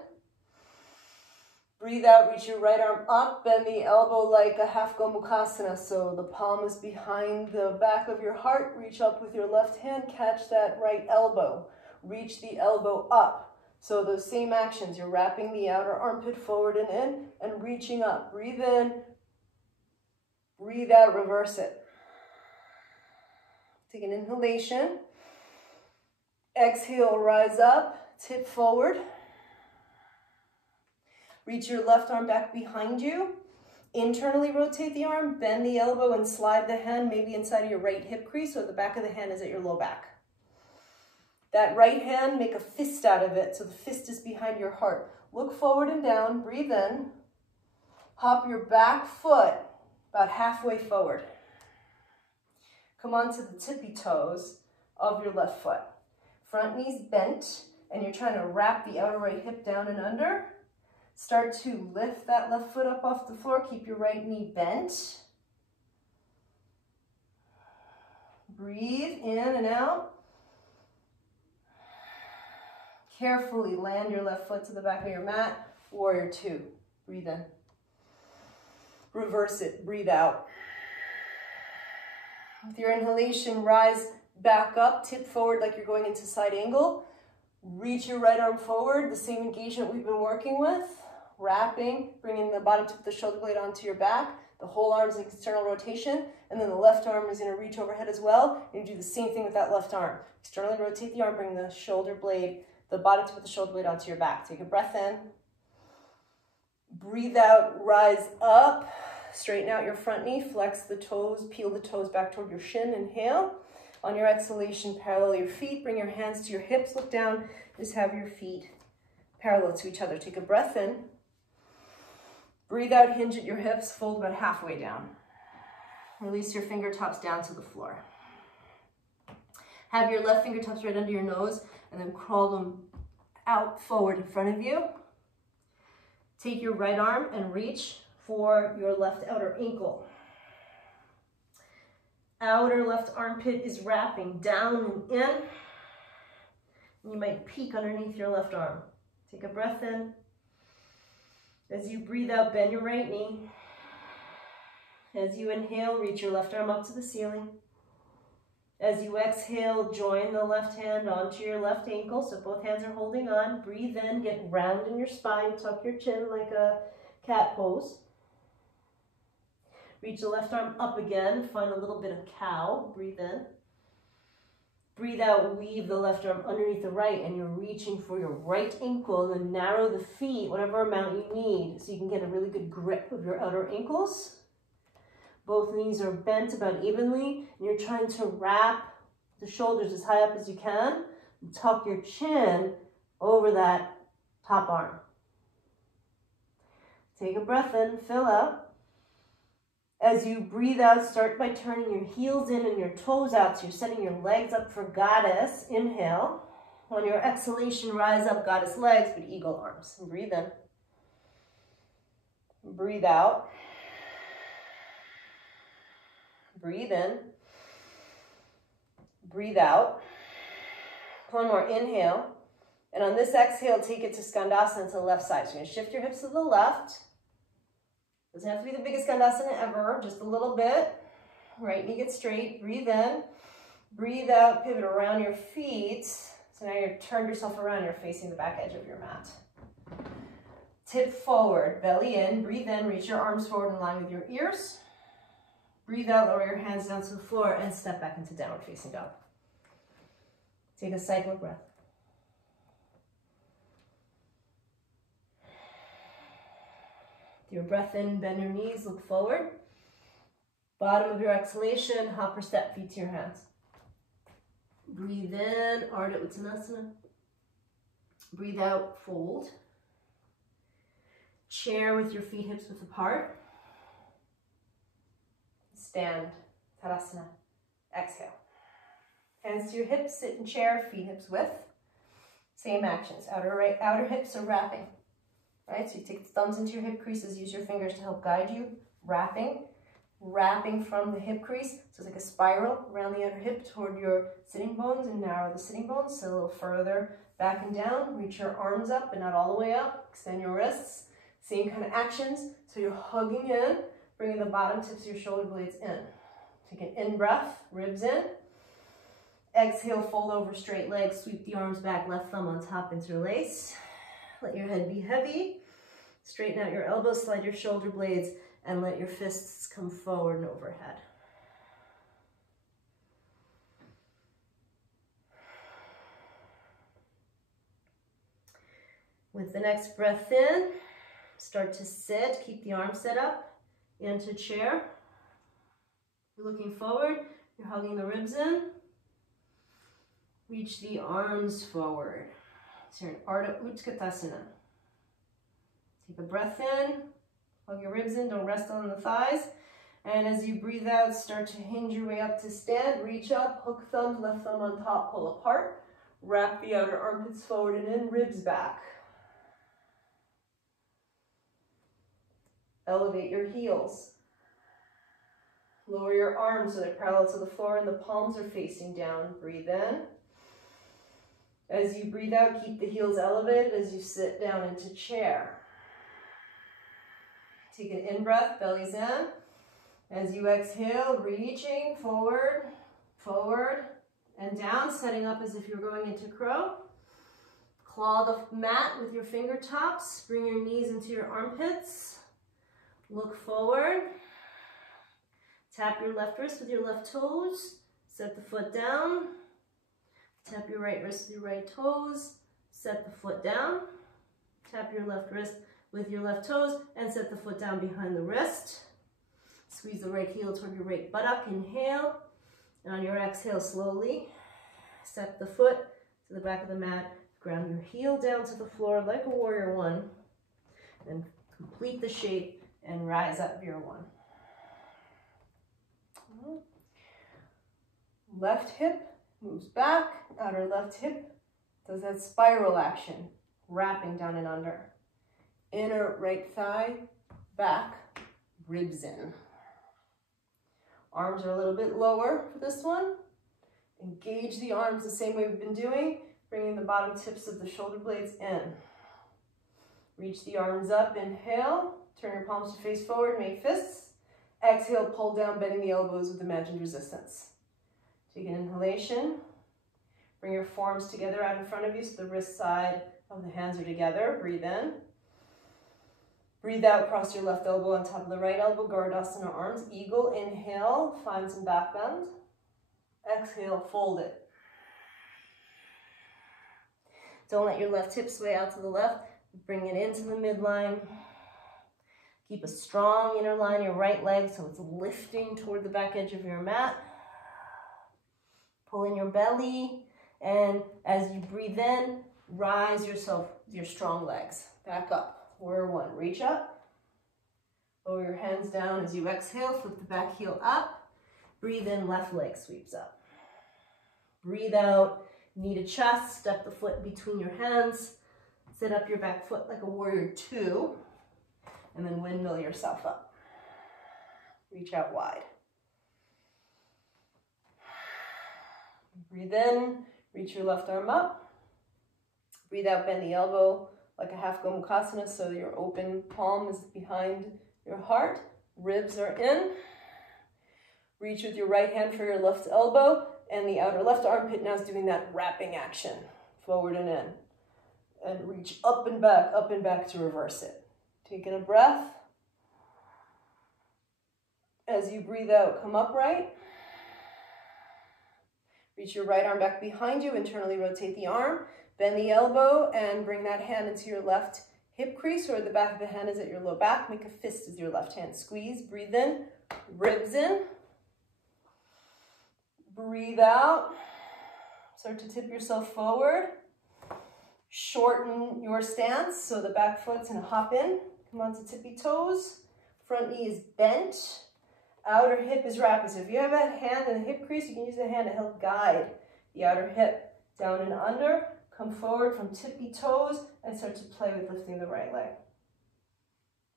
Breathe out, reach your right arm up, bend the elbow like a half Gomukhasana. So the palm is behind the back of your heart. Reach up with your left hand, catch that right elbow. Reach the elbow up. So those same actions, you're wrapping the outer armpit forward and in and reaching up. Breathe in, breathe out, reverse it. Take an inhalation. Exhale, rise up, tip forward. Reach your left arm back behind you. Internally rotate the arm, bend the elbow and slide the hand maybe inside of your right hip crease so the back of the hand is at your low back. That right hand, make a fist out of it so the fist is behind your heart. Look forward and down, breathe in. Hop your back foot about halfway forward. Come onto the tippy toes of your left foot. Front knee's bent and you're trying to wrap the outer right hip down and under. Start to lift that left foot up off the floor. Keep your right knee bent. Breathe in and out. Carefully land your left foot to the back of your mat. Warrior two. Breathe in. Reverse it. Breathe out. With your inhalation, rise back up. Tip forward like you're going into side angle. Reach your right arm forward. The same engagement we've been working with. Wrapping, bringing the bottom tip of the shoulder blade onto your back. The whole arm is external rotation. And then the left arm is going to reach overhead as well. And do the same thing with that left arm. Externally rotate the arm. Bring the shoulder blade, the bottom tip of the shoulder blade onto your back. Take a breath in. Breathe out, rise up. Straighten out your front knee. Flex the toes, peel the toes back toward your shin. Inhale. On your exhalation, parallel your feet. Bring your hands to your hips. Look down. Just have your feet parallel to each other. Take a breath in. Breathe out, hinge at your hips. Fold about halfway down. Release your fingertips down to the floor. Have your left fingertips right under your nose and then crawl them out forward in front of you. Take your right arm and reach for your left outer ankle. Outer left armpit is wrapping down and in. You might peek underneath your left arm. Take a breath in. As you breathe out, bend your right knee. As you inhale, reach your left arm up to the ceiling. As you exhale, join the left hand onto your left ankle, so both hands are holding on. Breathe in, get round in your spine, tuck your chin like a cat pose. Reach the left arm up again, find a little bit of cow, breathe in. Breathe out, weave the left arm underneath the right, and you're reaching for your right ankle, and then narrow the feet, whatever amount you need, so you can get a really good grip of your outer ankles. Both knees are bent about evenly, and you're trying to wrap the shoulders as high up as you can, and tuck your chin over that top arm. Take a breath in, fill out. As you breathe out, start by turning your heels in and your toes out, so you're setting your legs up for goddess. Inhale. On your exhalation, rise up, goddess legs, but eagle arms. And breathe in. Breathe out. Breathe in. Breathe out. One more, inhale. And on this exhale, take it to Skandasana to the left side. So you're going to shift your hips to the left. Doesn't have to be the biggest Skandasana ever, just a little bit. Right knee gets straight, breathe in. Breathe out, pivot around your feet. So now you've turned yourself around, you're facing the back edge of your mat. Tip forward, belly in, breathe in, reach your arms forward in line with your ears. Breathe out, lower your hands down to the floor and step back into downward facing dog. Take a cyclic breath. With your breath in, bend your knees, look forward. Bottom of your exhalation, hop or step, feet to your hands. Breathe in, Ardha Uttanasana. Breathe out, fold. Chair with your feet hips width apart. Stand, Tadasana. Exhale. Hands to your hips, sit in chair, feet hips width. Same actions. Outer hips are wrapping. Right? So you take the thumbs into your hip creases, use your fingers to help guide you. Wrapping from the hip crease. So it's like a spiral around the outer hip toward your sitting bones and narrow the sitting bones. So a little further back and down. Reach your arms up, but not all the way up. Extend your wrists. Same kind of actions. So you're hugging in, bringing the bottom tips of your shoulder blades in. Take an in-breath, ribs in. Exhale, fold over straight legs, sweep the arms back, left thumb on top, interlace. Let your head be heavy. Straighten out your elbows, slide your shoulder blades, and let your fists come forward and overhead. With the next breath in, start to sit, keep the arms set up into chair. You're looking forward, you're hugging the ribs in. Reach the arms forward. So you're in Ardha Utkatasana. Take a breath in, hug your ribs in, don't rest on the thighs. And as you breathe out, start to hinge your way up to stand. Reach up, hook thumbs, left thumb on top, pull apart. Wrap the outer armpits forward and in, ribs back. Elevate your heels. Lower your arms so they're parallel to the floor and the palms are facing down. Breathe in. As you breathe out, keep the heels elevated as you sit down into chair. Take an in-breath, bellies in. As you exhale, reaching forward, forward, and down, setting up as if you're going into crow. Claw the mat with your fingertips. Bring your knees into your armpits. Look forward. Tap your left wrist with your left toes. Set the foot down. Tap your right wrist with your right toes. Set the foot down. Tap your left wrist with your left toes and set the foot down behind the wrist. Squeeze the right heel toward your right buttock. Inhale. And on your exhale, slowly step the foot to the back of the mat. Ground your heel down to the floor like a warrior one. Then complete the shape and rise up your one. Left hip moves back, outer left hip does that spiral action, wrapping down and under. Inner right thigh, back, ribs in. Arms are a little bit lower for this one. Engage the arms the same way we've been doing, bringing the bottom tips of the shoulder blades in. Reach the arms up, inhale, turn your palms to face forward, make fists. Exhale, pull down, bending the elbows with imagined resistance. Take an inhalation. Bring your forearms together out in front of you so the wrist side of the hands are together. Breathe in. Breathe out, cross your left elbow on top of the right elbow, Gardasana arms. Eagle, inhale, find some back bend. Exhale, fold it. Don't let your left hip sway out to the left. Bring it into the midline. Keep a strong inner line, your right leg, so it's lifting toward the back edge of your mat. Pull in your belly, and as you breathe in, rise yourself, your strong legs. Back up, warrior one. Reach up, lower your hands down as you exhale, flip the back heel up. Breathe in, left leg sweeps up. Breathe out, knee to chest, step the foot between your hands. Sit up your back foot like a warrior two, and then windmill yourself up. Reach out wide. Breathe in, reach your left arm up. Breathe out, bend the elbow like a half Gomukhasana so your open palm is behind your heart. Ribs are in. Reach with your right hand for your left elbow, and the outer left armpit now is doing that wrapping action, forward and in. And reach up and back to reverse it. Taking a breath. As you breathe out, come upright. Reach your right arm back behind you, internally rotate the arm, bend the elbow, and bring that hand into your left hip crease or the back of the hand is at your low back. Make a fist as your left hand. Squeeze, breathe in, ribs in. Breathe out. Start to tip yourself forward. Shorten your stance so the back foot's gonna hop in. Come on to tippy toes. Front knee is bent. Outer hip is wrapping. So if you have a hand in the hip crease, you can use the hand to help guide the outer hip down and under. Come forward from tippy toes and start to play with lifting the right leg.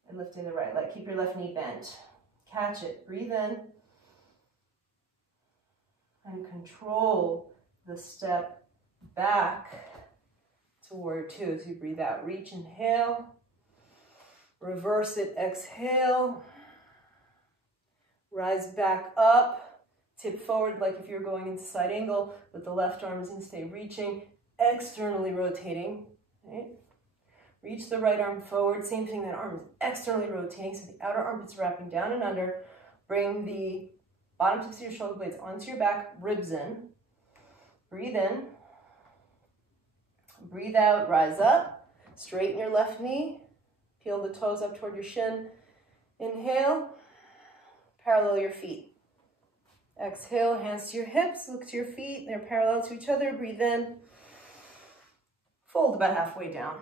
And lifting the right leg. Keep your left knee bent. Catch it. Breathe in. And control the step back to warrior two. So you breathe out. Reach, inhale. Reverse it, exhale. Rise back up. Tip forward like if you're going into side angle, but the left arm is going to stay reaching. Externally rotating, right? Reach the right arm forward. Same thing, that arm is externally rotating, so the outer armpit's wrapping down and under. Bring the bottom tips of your shoulder blades onto your back, ribs in. Breathe in. Breathe out, rise up. Straighten your left knee. Peel the toes up toward your shin. Inhale. Parallel your feet. Exhale, hands to your hips. Look to your feet. They're parallel to each other. Breathe in. Fold about halfway down.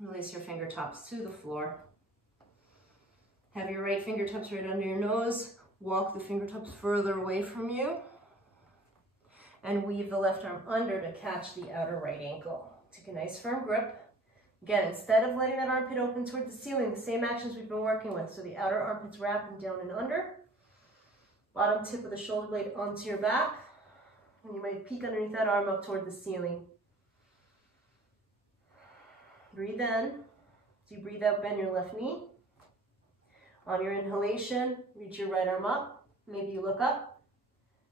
Release your fingertips to the floor. Have your right fingertips right under your nose. Walk the fingertips further away from you. And weave the left arm under to catch the outer right ankle. Take a nice firm grip. Again, instead of letting that armpit open toward the ceiling, the same actions we've been working with. So the outer armpit's wrapping down and under. Bottom tip of the shoulder blade onto your back. And you might peek underneath that arm up toward the ceiling. Breathe in. As you breathe out, bend your left knee. On your inhalation, reach your right arm up. Maybe you look up.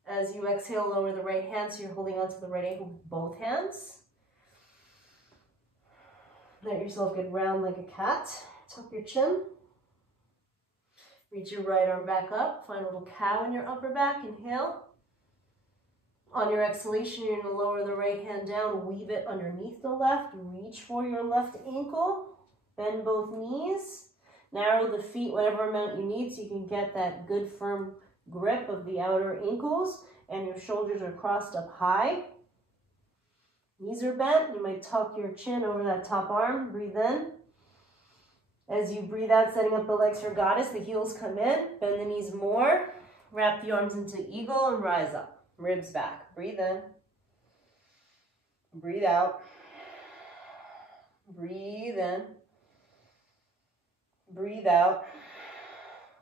As you exhale, lower the right hand so you're holding onto the right ankle with both hands. Let yourself get round like a cat. Tuck your chin. Reach your right arm back up. Find a little cow in your upper back. Inhale. On your exhalation, you're going to lower the right hand down, weave it underneath the left, reach for your left ankle, bend both knees, narrow the feet whatever amount you need so you can get that good firm grip of the outer ankles, and your shoulders are crossed up high. Knees are bent. You might tuck your chin over that top arm. Breathe in. As you breathe out, setting up the legs for goddess, the heels come in, bend the knees more, wrap the arms into eagle and rise up. Ribs back. Breathe in. Breathe out. Breathe in. Breathe out.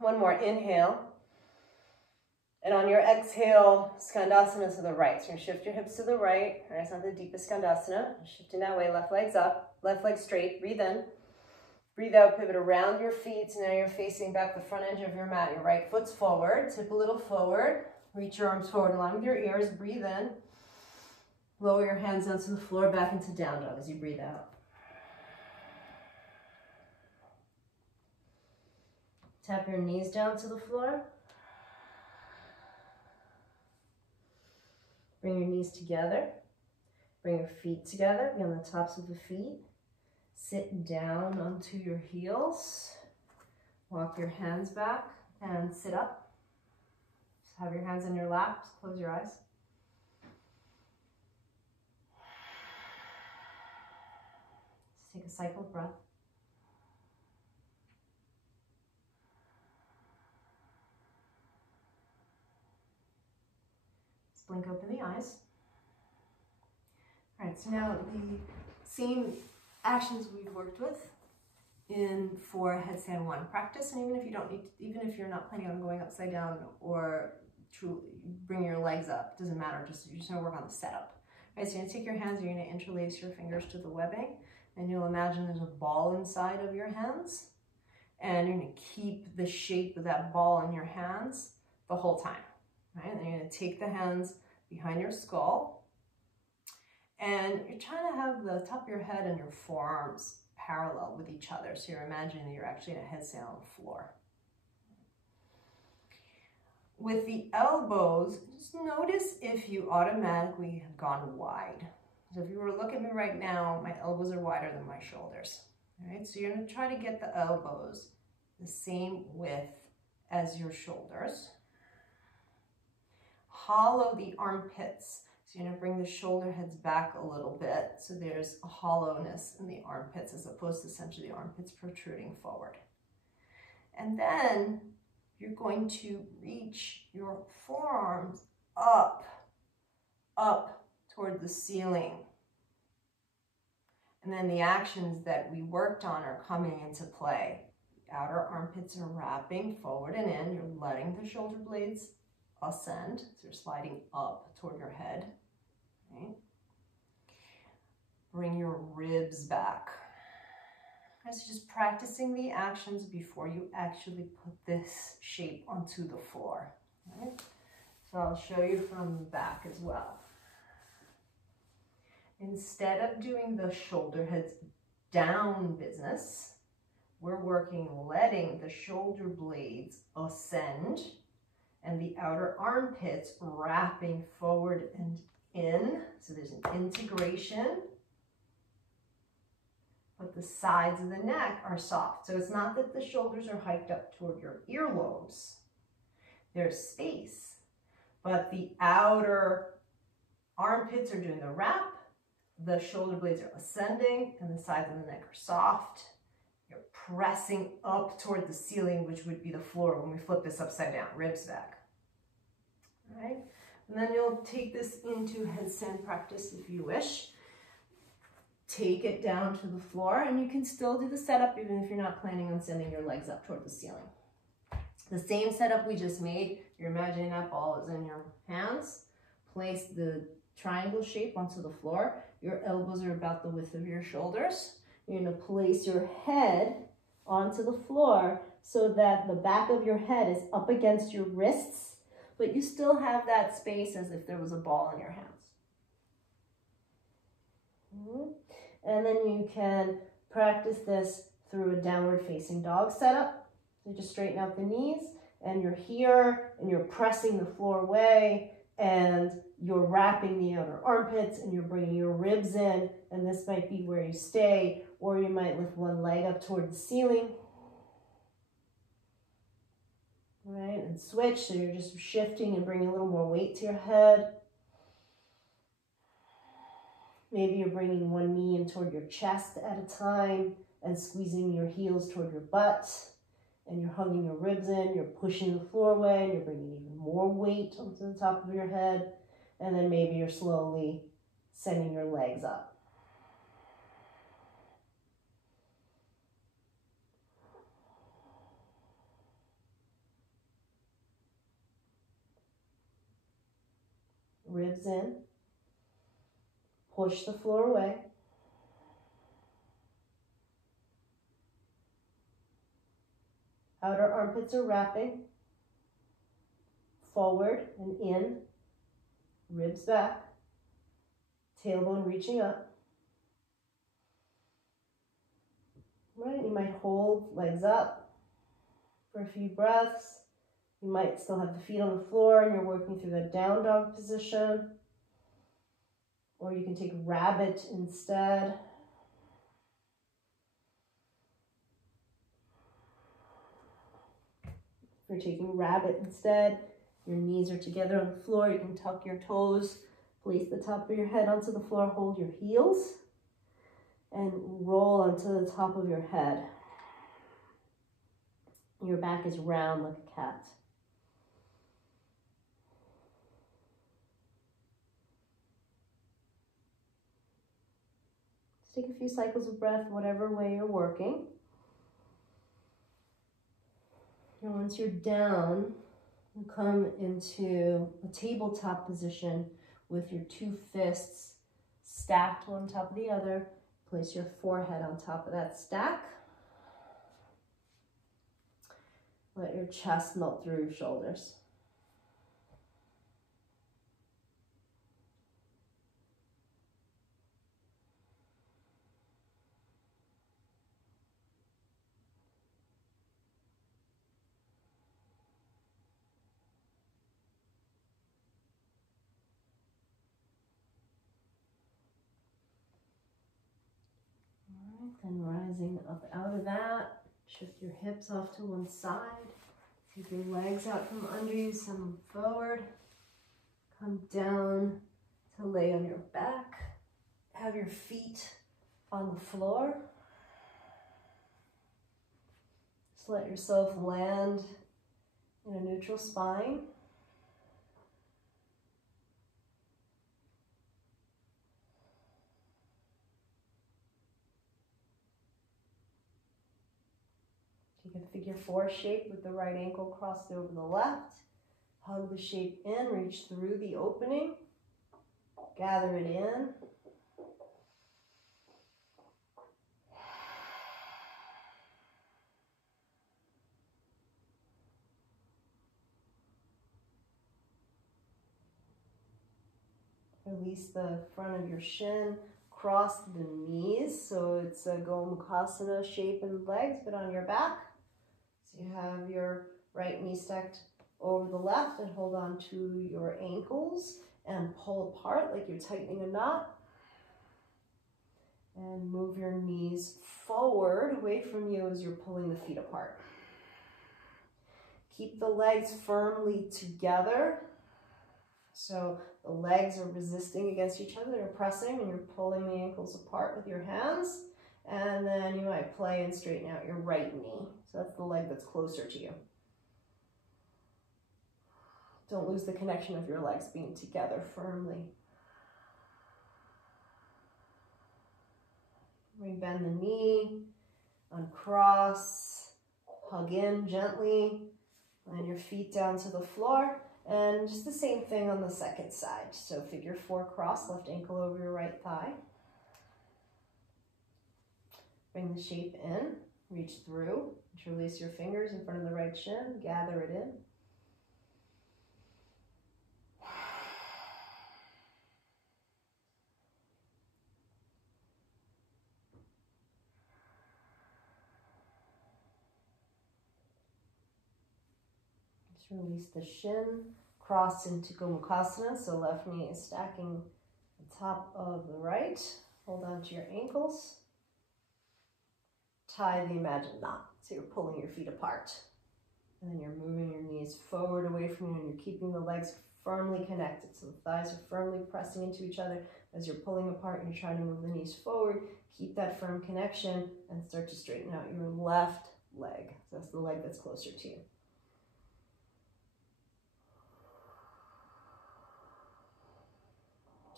One more. Inhale. And on your exhale, Skandasana to the right. So you're going to shift your hips to the right. All right, it's not the deepest Skandasana. Shifting that way. Left leg's up. Left leg straight. Breathe in. Breathe out. Pivot around your feet. So now you're facing back the front edge of your mat. Your right foot's forward. Tip a little forward. Reach your arms forward along with your ears. Breathe in. Lower your hands down to the floor, back into down dog as you breathe out. Tap your knees down to the floor. Bring your knees together. Bring your feet together. Be on the tops of the feet. Sit down onto your heels. Walk your hands back and sit up. Have your hands in your lap. Just close your eyes. Just take a cycle of breath. Just blink open the eyes. All right, so now the same actions we've worked with for headstand 1 practice, and even if you're not planning on going upside down or bring your legs up, doesn't matter, you're just going to work on the setup. Right, so you're going to take your hands, you're going to interlace your fingers to the webbing, and you'll imagine there's a ball inside of your hands, and you're going to keep the shape of that ball in your hands the whole time. Right, and you're going to take the hands behind your skull, and you're trying to have the top of your head and your forearms parallel with each other, so you're imagining that you're actually in a headstand on the floor. With the elbows, just notice if you automatically have gone wide. So if you were to look at me right now, my elbows are wider than my shoulders. All right, so you're going to try to get the elbows the same width as your shoulders. Hollow the armpits. So you're going to bring the shoulder heads back a little bit so there's a hollowness in the armpits as opposed to essentially the armpits protruding forward. And then you're going to reach your forearms up toward the ceiling. And then the actions that we worked on are coming into play. The outer armpits are wrapping forward and in. You're letting the shoulder blades ascend. So you're sliding up toward your head. Right? Bring your ribs back. So just practicing the actions before you actually put this shape onto the floor. Right? So I'll show you from the back as well. Instead of doing the shoulder heads down business, we're working letting the shoulder blades ascend and the outer armpits wrapping forward and in. So there's an integration, but the sides of the neck are soft. So it's not that the shoulders are hiked up toward your earlobes. There's space, but the outer armpits are doing the wrap. The shoulder blades are ascending and the sides of the neck are soft. You're pressing up toward the ceiling, which would be the floor when we flip this upside down, ribs back. All right, and then you'll take this into headstand practice if you wish. Take it down to the floor and you can still do the setup even if you're not planning on sending your legs up toward the ceiling. The same setup we just made, you're imagining that ball is in your hands. Place the triangle shape onto the floor. Your elbows are about the width of your shoulders. You're going to place your head onto the floor so that the back of your head is up against your wrists, but you still have that space as if there was a ball in your hands. And then you can practice this through a downward facing dog setup. So just straighten out the knees and you're here and you're pressing the floor away and you're wrapping the outer armpits and you're bringing your ribs in, and this might be where you stay, or you might lift one leg up toward the ceiling. Right, and switch, so you're just shifting and bringing a little more weight to your head. Maybe you're bringing one knee in toward your chest at a time and squeezing your heels toward your butt, and you're hugging your ribs in, you're pushing the floor away, and you're bringing even more weight onto the top of your head. And then maybe you're slowly sending your legs up. Ribs in. Push the floor away. Outer armpits are wrapping. Forward and in. Ribs back, tailbone reaching up. Right, you might hold legs up for a few breaths. You might still have the feet on the floor and you're working through that down dog position. Or you can take rabbit instead. If you're taking rabbit instead, your knees are together on the floor. You can tuck your toes, place the top of your head onto the floor, hold your heels, and roll onto the top of your head. Your back is round like a cat. Just take a few cycles of breath, whatever way you're working. And once you're down, you come into a tabletop position with your two fists stacked one on top of the other. Place your forehead on top of that stack. Let your chest melt through your shoulders. Then rising up out of that, shift your hips off to one side. Take your legs out from under you, send them forward. Come down to lay on your back. Have your feet on the floor. Just let yourself land in a neutral spine. Take a figure four shape with the right ankle crossed over the left. Hug the shape in, reach through the opening. Gather it in. Release the front of your shin, cross the knees, so it's a Gomukhasana shape in the legs, but on your back. So you have your right knee stacked over the left and hold on to your ankles and pull apart like you're tightening a knot. And move your knees forward away from you as you're pulling the feet apart. Keep the legs firmly together. So the legs are resisting against each other, they're pressing, and you're pulling the ankles apart with your hands. And then you might play and straighten out your right knee. So that's the leg that's closer to you. Don't lose the connection of your legs being together firmly. Rebend the knee, uncross, hug in gently, land your feet down to the floor, and just the same thing on the second side. So figure four cross, left ankle over your right thigh. Bring the shape in, reach through, interlace your fingers in front of the right shin, gather it in. Release the shin, cross into Gomukhasana, so left knee is stacking the top of the right. Hold on to your ankles. Tie the imagined knot, so you're pulling your feet apart. And then you're moving your knees forward away from you, and you're keeping the legs firmly connected, so the thighs are firmly pressing into each other as you're pulling apart and you're trying to move the knees forward. Keep that firm connection and start to straighten out your left leg. So that's the leg that's closer to you.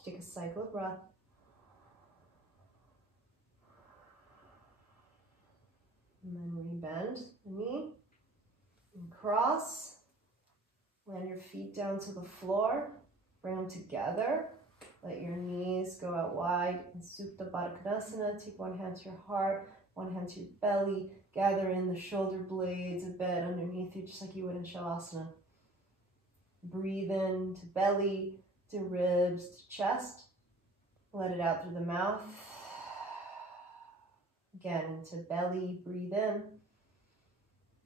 Take a cycle of breath. And then rebend the knee and cross. Land your feet down to the floor. Bring them together. Let your knees go out wide in Supta Baddha Konasana. Take one hand to your heart, one hand to your belly. Gather in the shoulder blades a bit underneath you, just like you would in Shavasana. Breathe in to belly, to ribs, to chest. Let it out through the mouth. Again, into belly, breathe in.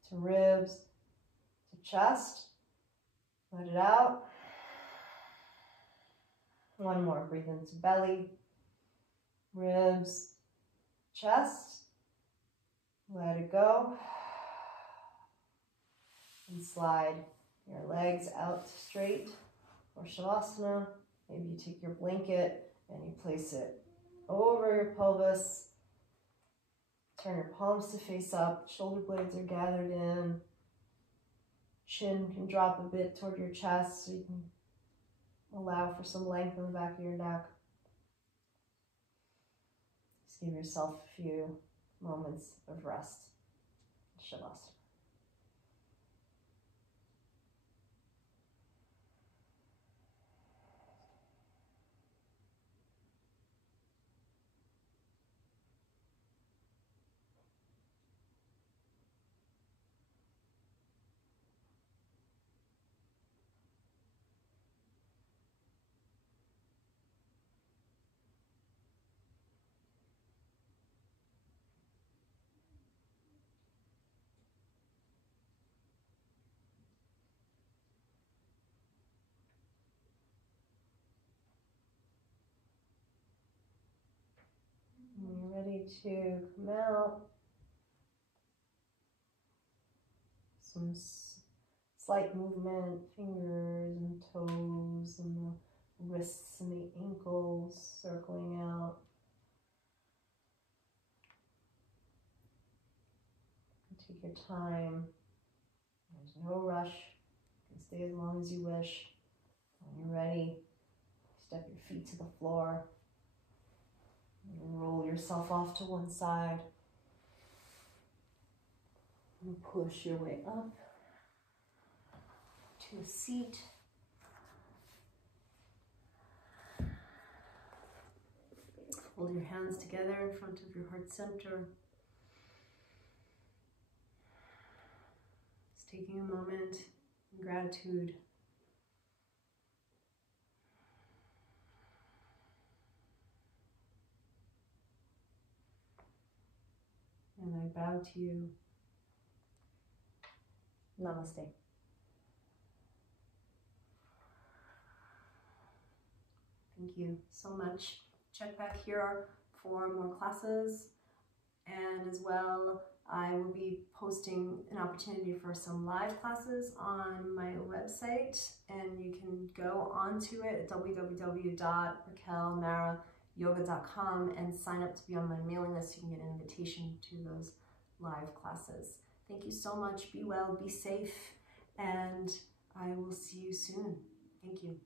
To ribs, to chest. Let it out. One more, breathe into belly, ribs, chest. Let it go. And slide your legs out straight. Or Shavasana, maybe you take your blanket and you place it over your pelvis. Turn your palms to face up, shoulder blades are gathered in. Chin can drop a bit toward your chest so you can allow for some length in the back of your neck. Just give yourself a few moments of rest. Shavasana. ready to come out. Some slight movement, fingers and toes and the wrists and the ankles circling out. Take your time. There's no rush. You can stay as long as you wish. When you're ready, step your feet to the floor. And roll yourself off to one side. And push your way up to a seat. Hold your hands together in front of your heart center. Just taking a moment in gratitude. And I bow to you. Namaste. Thank you so much. Check back here for more classes, and as well I will be posting an opportunity for some live classes on my website, and you can go onto it at www.raquelmarayoga.com and sign up to be on my mailing list so you can get an invitation to those live classes. Thank you so much. Be well, be safe, and I will see you soon. Thank you.